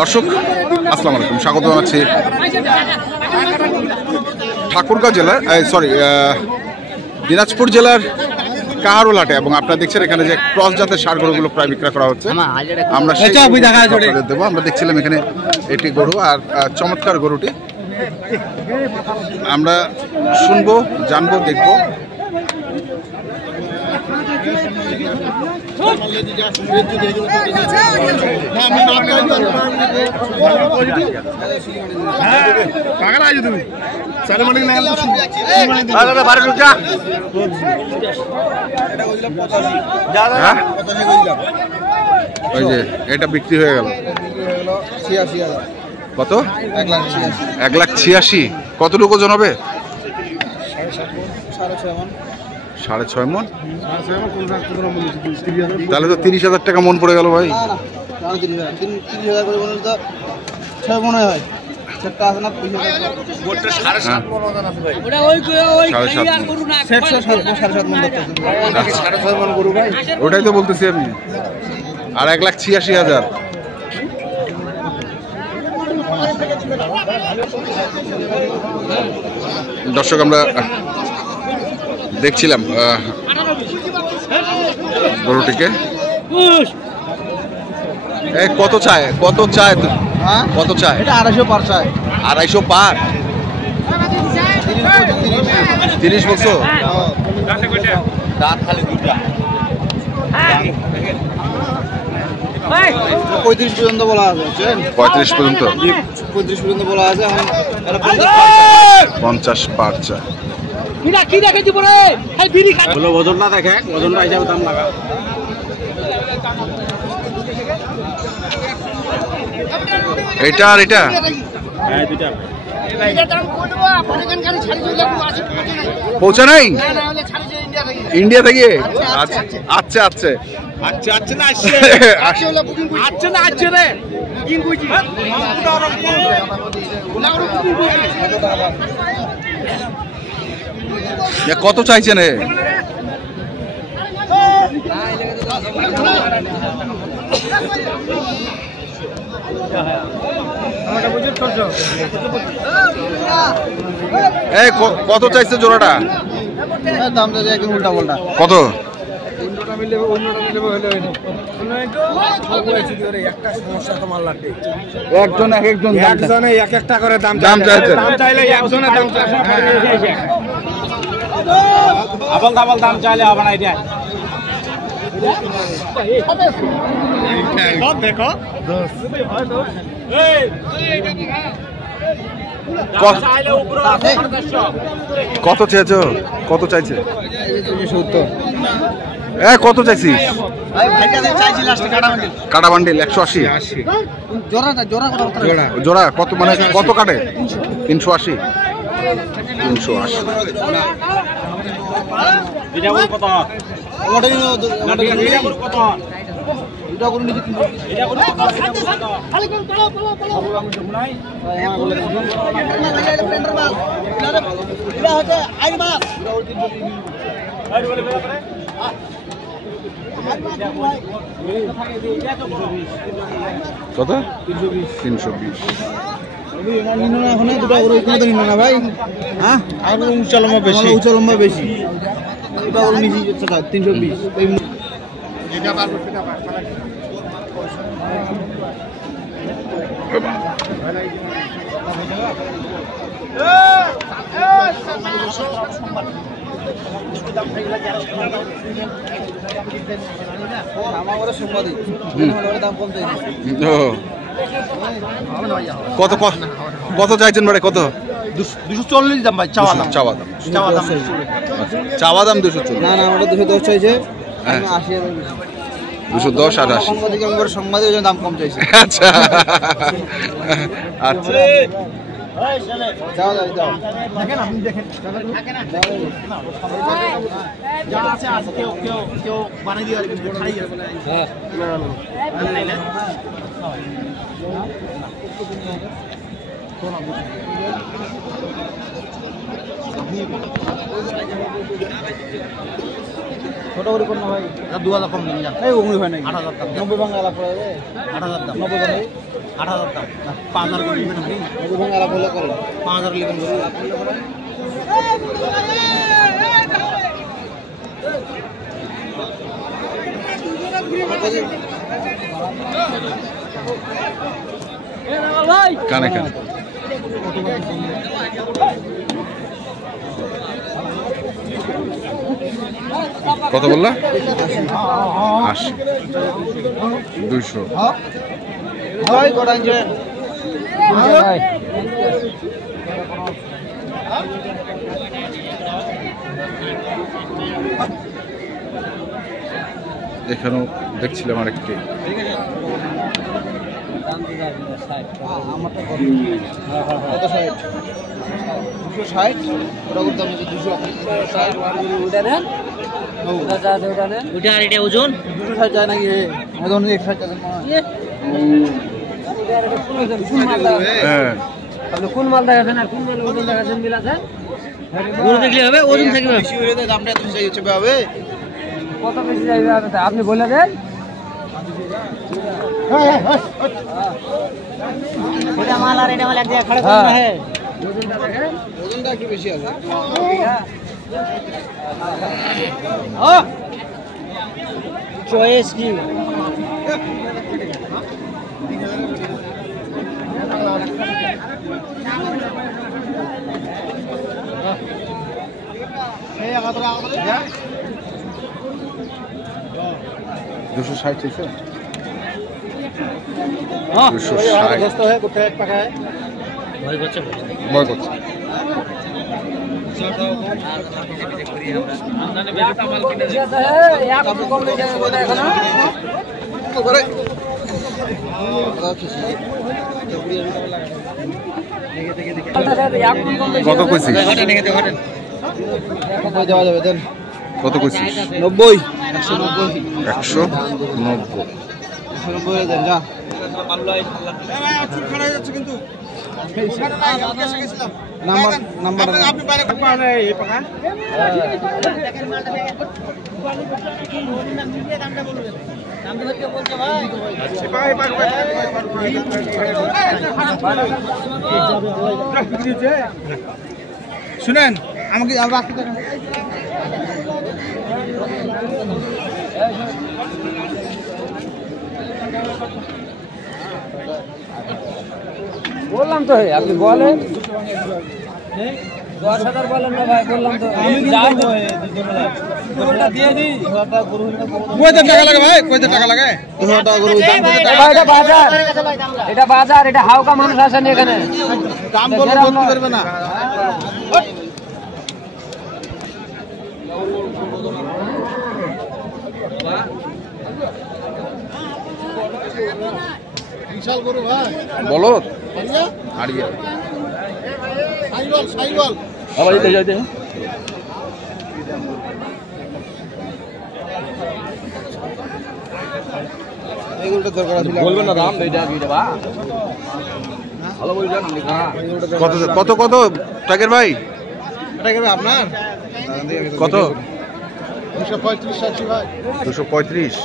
দর্শক আসসালামু আলাইকুম, স্বাগত জানাচ্ছি ঠাকুরগাঁও জেলার দিনাজপুর জেলার কাহারোল হাটে। এবং আপনারা দেখছেন এখানে যে ক্রস জাতের ষাঁড় গরুগুলো প্রায় বিক্রয় করা হচ্ছে। আমরা দেবো, আমরা দেখছিলাম এখানে এটি গরু আর চমৎকার গরুটি আমরা শুনবো, জানবো, দেখবো। ওই যে এটা বিক্রি হয়ে গেল কত? 1,86,000। কতটুকু ওজন হবে? 6.5 মন। তাহলে তো 30,000 টাকা মন পড়ে গেল ভাই। 7.5 ওটাই তো বলতেছি আমি। আর 1,86,000। দর্শক আমরা দেখছিলাম গরুটিকে। কত চায়? কত চায়? কত চায়? 250 পার চায়। 250 পার? 30 বছর। দাঁত খালি দুটা। 35 পর্যন্ত বলা আছে। 35 পর্যন্ত? 35 পর্যন্ত বলা আছে। 50 পার চায়। ওজনটা দেখে, ওজনটা হিসাবে দাম লাগা। এটা আর এটা? হ্যাঁ, দুইটা। পৌঁছা নাই ইন্ডিয়া থেকে? আচ্ছা আচ্ছা আচ্ছা না আসছে। আচ্ছা না আসছে রে। কত চাইছেন? কত চাইছে জোড়াটা? দাম তো একদম উল্টা পাল্টা। কত? একজন এক একজন একজনে এক একটা করে দাম চাইছে। চাইলে একজনে দাম চাইছে। আবল দাবল দাম চাইলে হবে না। এটা দেখো কত চেয়েছো? কত চাইছে? 70। কত চাইছিস? কাটা বান্ডিল 180। জোড়া কত? মানে কত কাটে? 380। 380। কত? 320। ভাই হ্যাঁ, আর উঁচা লম্বা বেশি। 320। কত কত চাইছেন ভাই? কত? 240 দাম ভাই। চাওয়া দাম। চাওয়া দাম 240। না না, ওটা 210 চাইছে। 210 আর 80। সংবাদে দাম কম চাইছে। আচ্ছা আচ্ছা। দেখেন আপনি দেখেন। কেউ বানিয়ে দিয়ে ছোট করে কোন ভাই 2000 কম দিন এই ওগুলো হয় না 8000 টাকা 90 ভাঙা আলাপ করে 8000 টাকা 90 ভাঙা 8000 টাকা 5000 করে দিবেন আপনি 90 ভাঙা আলাপ হলে করেন 5000 লিখেন ধরে কানে কানে কত বললা 80 200 ভাই করান যে ভাই এখানেও দেখছিলাম আরেকটি ওজন যায় নাকি কোন মাল দেখাচ্ছেন আর কোন মাল ওজন দেখাচ্ছেন মিল আছে দেখলে হবে ওজন থাকবে বেশি হলে দামটা এত বেশি হচ্ছে হবে কত বেশি যাবে আপনি বলে দেন এটা মাল আর এটা মাল এক জায়গায় খড়া করতে হয় ওজনটা কি বেশি আছে চয়েস কি দুশো 60 আছে 260 ভয় করছে কত কইছিস কত কইছিস 90 190 দেন যা নাম্বার আপনি বাইরে এই পাকা শুনেন আমাকে বললাম তো আপনি বলেন 10,000 বলেন না ভাই বললাম তো দিয়ে দিই কয়টা টাকা লাগে ভাই কয়টা টাকা লাগে 200 টাকা করে দাম ভাই এটা বাজার এটা হাওকা মানুষ আসেন এখানে দাম বলে বলতে পারবে না বিশাল গরু ভাই বলো হারিয়া সাইওয়াল আবার এটা যাইতে এগুলোটা দরকার আছে বলবেন না দাম এইটা কি দেবা ভালো বলছেন কত কত কত টাকের ভাই টাকের আপনার কত 235 60 ভাই 235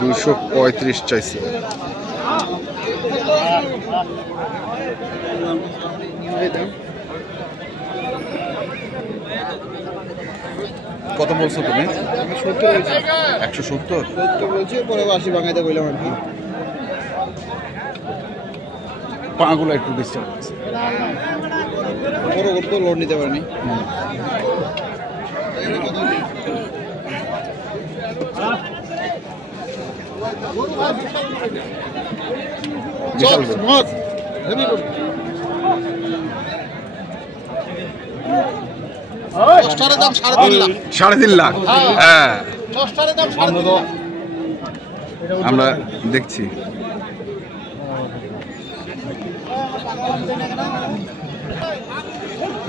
235 চাইছে কত বলছো তুমি 170 বলছি পরে 80 ভাঙাইতে কইলাম আর কি পাগুলো একটু ডিস্টার্ব বড় করতে লোড নিতে পারেনি দাম 3.5 লাখ হ্যাঁ আমরা দেখছি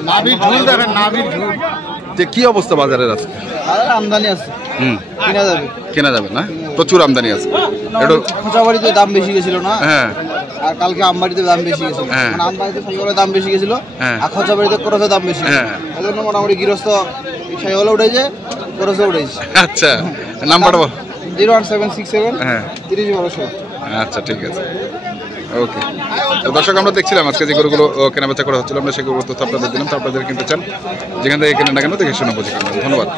নাভির ঝুল দেখেন নাভির ঝুল যে কি অবস্থা বাজারের আছে আমদানি আছে কেনা যাবে কেনা যাবে না প্রচুর আমদানি আছে খোঁচাবাড়িতে দাম বেশি গেছিল না হ্যাঁ আর কালকে আমবাড়িতে দাম বেশি গেছিল, হ্যাঁ। মানে আমবাড়িতে শাহিওয়ালের দাম বেশি গেছিল, হ্যাঁ। আর খরচাবাড়িতে ক্রসের দাম বেশি, হ্যাঁ। এই জন্য মোটামুটি গৃহস্থ শাহিওয়ালে উঠেছে, ক্রসে উঠেছে। আচ্ছা, নাম্বারটা বল। 01767 হ্যাঁ 30 আচ্ছা, ঠিক আছে, ওকে। তো দর্শক, আমরা দেখছিলাম আজকে যে গরুগুলো কেনাবেচা করা হচ্ছিল, আমরা সেগুলো তথ্য আপনাদের দিলাম। তো আপনাদের কিনতে চান, যেখান থেকে কেনেন না কেন দেখে শুনে বুঝে কিনবেন। ধন্যবাদ।